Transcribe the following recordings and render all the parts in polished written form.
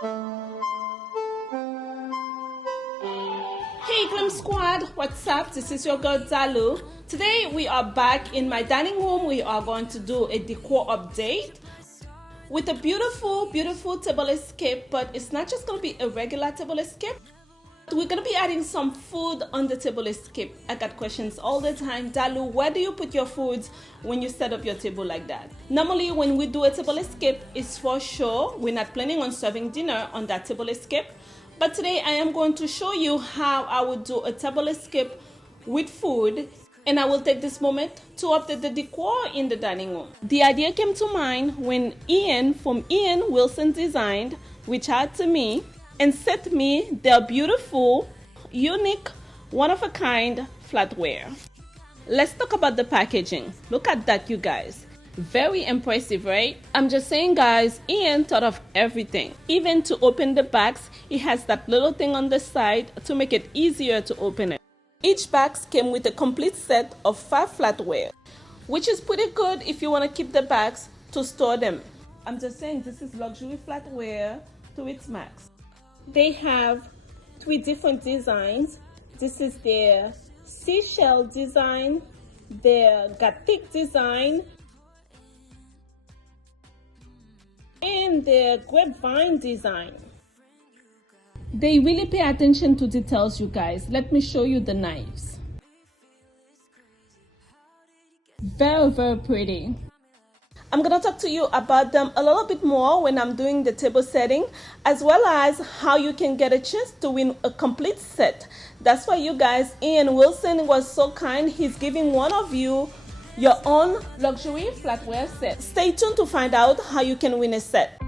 Hey Glam Squad, what's up? This is your girl Dalou. Today we are back in my dining room. We are going to do a decor update with a beautiful tablescape, but it's not just going to be a regular tablescape. We're going to be adding some food on the tablescape. I got questions all the time. Dalou, where do you put your foods when you set up your table like that? Normally when we do a tablescape, it's for sure we're not planning on serving dinner on that tablescape. But today I am going to show you how I would do a tablescape with food, and I will take this moment to update the decor in the dining room. The idea came to mind when Ian from Ian Wilson Design reached out to me and sent me their beautiful, unique, one-of-a-kind flatware. Let's talk about the packaging. Look at that, you guys. Very impressive, right? I'm just saying, guys, Ian thought of everything. Even to open the bags, he has that little thing on the side to make it easier to open it. Each box came with a complete set of 5 flatware, which is pretty good if you want to keep the bags to store them. I'm just saying, this is luxury flatware to its max. They have 3 different designs. This is their seashell design, their Gothic design, and their grapevine design. They really pay attention to details, you guys. Let me show you the knives. Very pretty. I'm gonna talk to you about them a little bit more when I'm doing the table setting, as well as how you can get a chance to win a complete set. That's why, you guys, Ian Wilson was so kind. He's giving one of you your own luxury flatware set. Stay tuned to find out how you can win a set.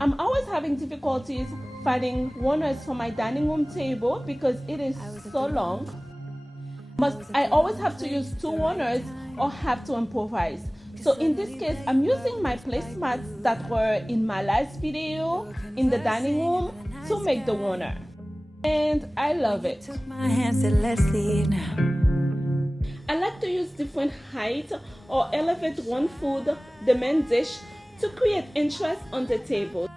I'm always having difficulties finding runners for my dining room table because it is so long. I always have to use 2 runners or have to improvise. So in this case, I'm using my placemats that were in my last video in the dining room to make the runner. And I love it. I like to use different height or elevate one food, the main dish, to create interest on the table.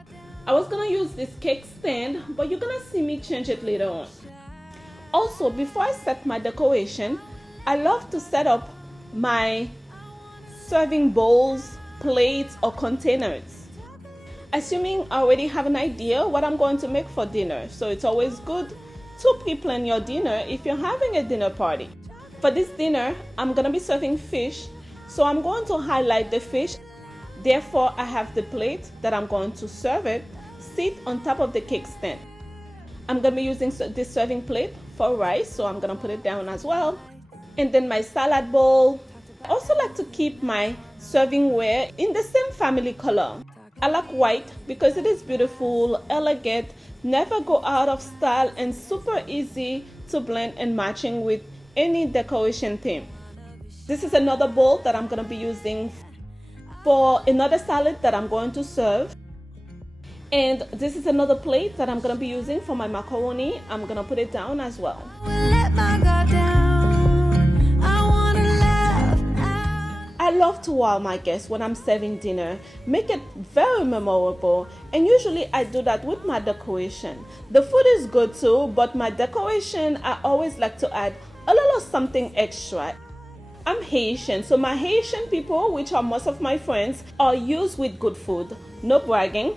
I was gonna use this cake stand, but you're gonna see me change it later on. Also, before I set my decoration, I love to set up my serving bowls, plates, or containers. Assuming I already have an idea what I'm going to make for dinner, so it's always good to pre-plan your dinner if you're having a dinner party. For this dinner, I'm gonna be serving fish, so I'm going to highlight the fish. Therefore, I have the plate that I'm going to serve it sit on top of the cake stand. I'm gonna be using this serving plate for rice, so I'm gonna put it down as well. And then my salad bowl. I also like to keep my servingware in the same family color. I like white because it is beautiful, elegant, never go out of style, and super easy to blend and matching with any decoration theme. This is another bowl that I'm going to be using for another salad that I'm going to serve. And this is another plate that I'm going to be using for my macaroni. I'm going to put it down as well. I love to wow my guests when I'm serving dinner, make it very memorable, and usually I do that with my decoration. The food is good too, but my decoration, I always like to add a little something extra. I'm Haitian, so my Haitian people, which are most of my friends, are used with good food, no bragging.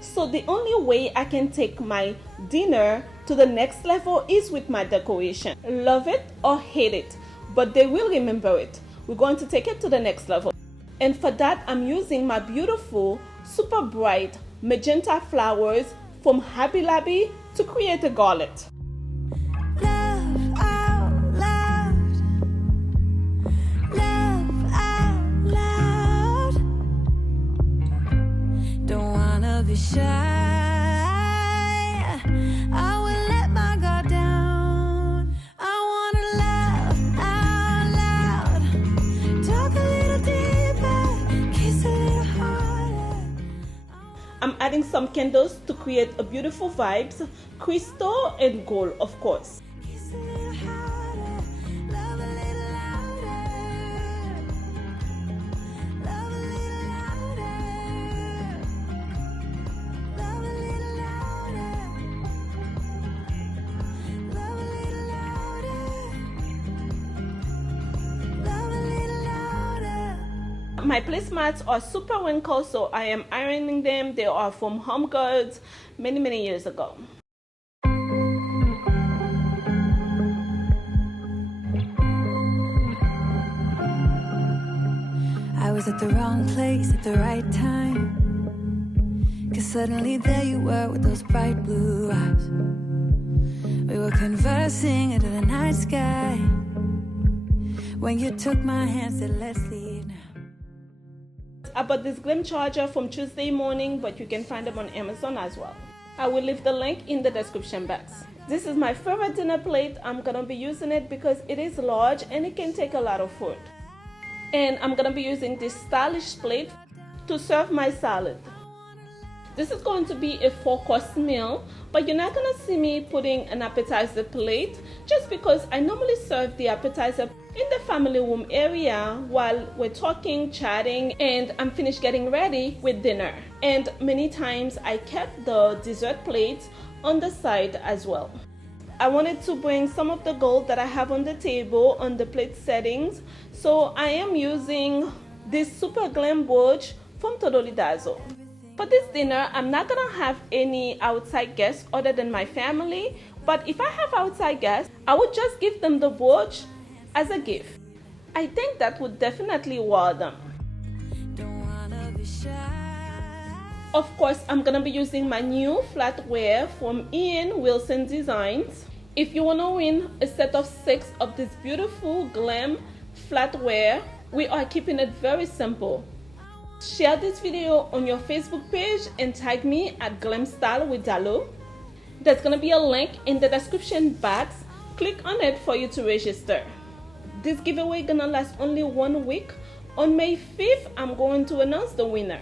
So the only way I can take my dinner to the next level is with my decoration. Love it or hate it, but they will remember it. We're going to take it to the next level. And for that, I'm using my beautiful, super bright magenta flowers from Hobby Lobby to create a garland. Be shy, I will let my guard down. I wanna laugh out loud, talk a little deeper, kiss a little harder. I'm adding some candles to create a beautiful vibes, crystal and gold, of course. Kiss a little harder, love a little louder, love a little louder. My placemats are super wrinkled, so I am ironing them. They are from Home Goods many years ago. I was at the wrong place at the right time, 'cause suddenly there you were with those bright blue eyes. We were conversing under the night sky, when you took my hand, said let's leave now. I bought this Glam charger from Tuesday morning, but you can find them on Amazon as well. I will leave the link in the description box. This is my favorite dinner plate. I'm gonna be using it because it is large and it can take a lot of food. And I'm gonna be using this stylish plate to serve my salad. This is going to be a 4-course meal, but you're not gonna see me putting an appetizer plate just because I normally serve the appetizer in the family room area while we're talking, chatting, and I'm finished getting ready with dinner. And many times I kept the dessert plates on the side as well. I wanted to bring some of the gold that I have on the table on the plate settings, so I am using this super glam brooch from Totally Dazzle. For this dinner, I'm not gonna have any outside guests other than my family, but if I have outside guests, I would just give them the brooch as a gift. I think that would definitely wow them. Of course, I'm gonna be using my new flatware from Ian Wilson Designs. If you wanna win a set of 6 of this beautiful Glam flatware, we are keeping it very simple. Share this video on your Facebook page and tag me at Glam Style with Dalou. There's gonna be a link in the description box. Click on it for you to register. This giveaway gonna last only 1 week. On May 5th, I'm going to announce the winner.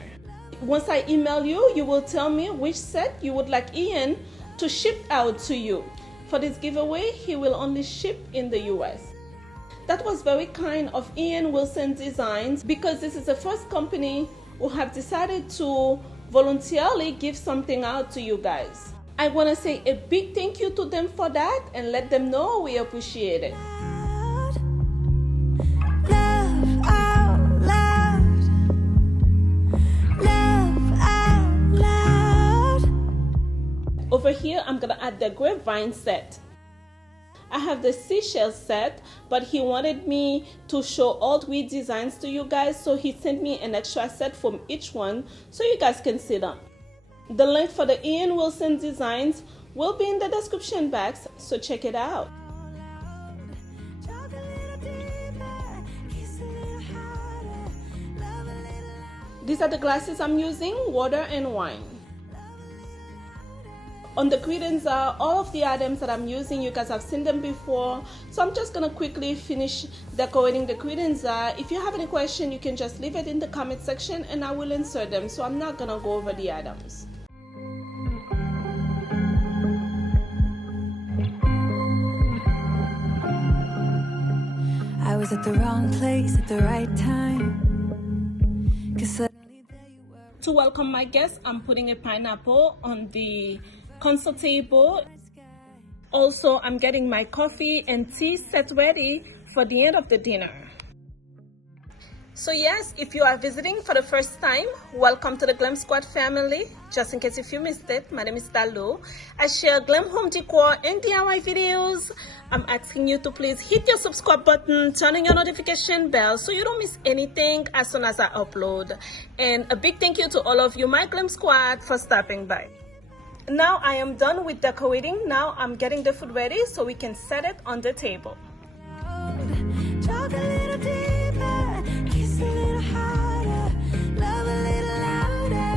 Once I email you, you will tell me which set you would like Ian to ship out to you. For this giveaway, he will only ship in the US. That was very kind of Ian Wilson Designs, because this is the first company who have decided to voluntarily give something out to you guys. I want to say a big thank you to them for that and let them know we appreciate it. Laugh out loud. Laugh out loud. Over here, I'm gonna add the grapevine set. I have the seashell set, but he wanted me to show all 3 designs to you guys, so he sent me an extra set from each one so you guys can see them. The link for the Ian Wilson Designs will be in the description box, so check it out. These are the glasses I'm using, water and wine. On the credenza, all of the items that I'm using, you guys have seen them before, so I'm just gonna quickly finish decorating the credenza. If you have any question, you can just leave it in the comment section and I will answer them, so I'm not gonna go over the items. I was at the wrong place at the right time, 'cause suddenly there you were. To welcome my guests, I'm putting a pineapple on the console table. Also, I'm getting my coffee and tea set ready for the end of the dinner. So yes, if you are visiting for the first time, welcome to the Glam Squad family. Just in case if you missed it, my name is Dalou. I share glam home decor and DIY videos. I'm asking you to please hit your subscribe button, turn on your notification bell so you don't miss anything as soon as I upload. And a big thank you to all of you, my Glam Squad, for stopping by. Now I am done with decorating. Now I'm getting the food ready so we can set it on the table. Talk a little deeper, kiss a little harder, love a little louder,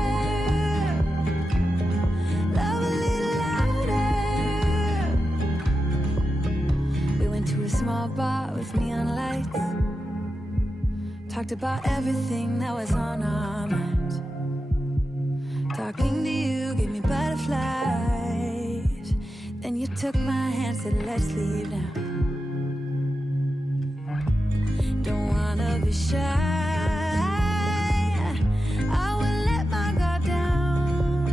love a little louder. We went to a small bar with neon lights, talked about everything that was on our mind. Talking to you gave me butterflies. Then you took my hand, said let's leave now. Don't wanna be shy, I will let my guard down.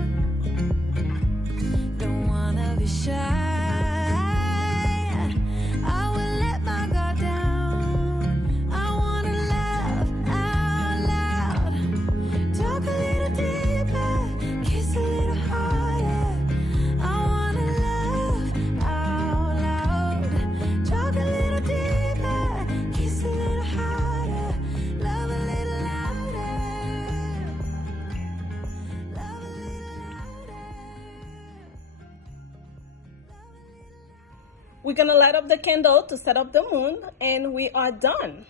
Don't wanna be shy, I will let my guard down. I wanna laugh out loud. We're gonna light up the candle to set up the moon, and we are done.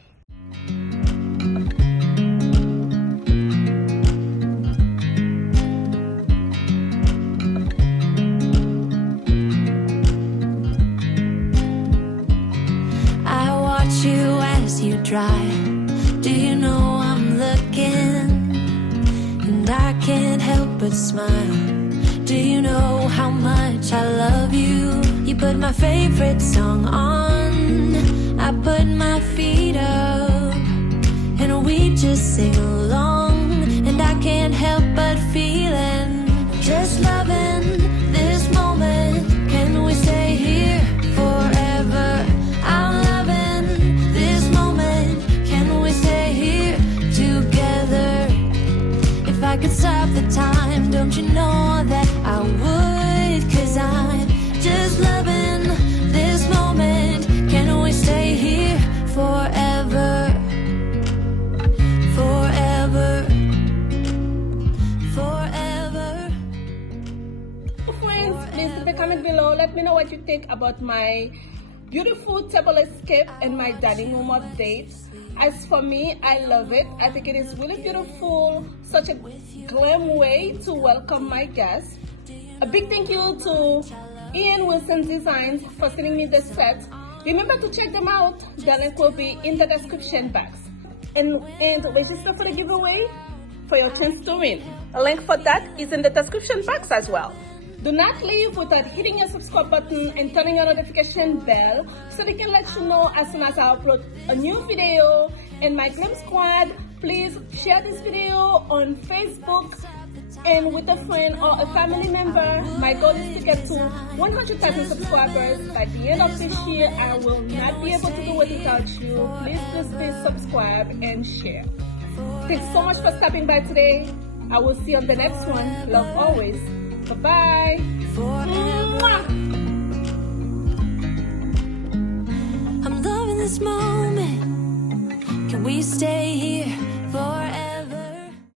I watch you as you drive. Do you know I'm looking? And I can't help but smile. Do you know how much I love you? You put my favorite song on. I put my feet up, and we just sing along. And I can't help but feeling, just loving this moment. Can we stay here forever? I'm loving this moment. Can we stay here together? If I could stop the time, don't you know that I would? 'Cause I'm just loving this moment. Can we stay here forever? Forever. Forever. Friends, please leave a comment below. Let me know what you think about my beautiful tablescape and my dining room update. As for me, I love it. I think it is really beautiful. Such a glam way to welcome my guests. A big thank you to Ian Wilson Designs for sending me this set. Remember to check them out. The link will be in the description box. And register for the giveaway for your chance to win. A link for that is in the description box as well. Do not leave without hitting your subscribe button and turning your notification bell so they can let you know as soon as I upload a new video. And my Glam squad, please share this video on Facebook and with a friend or a family member. My goal is to get to 100,000 subscribers by the end of this year. I will not be able to do it without you. Please subscribe and share. Thanks so much for stopping by today. I will see you on the next one. Love always. Bye-bye. I'm loving this moment. Can we stay here forever?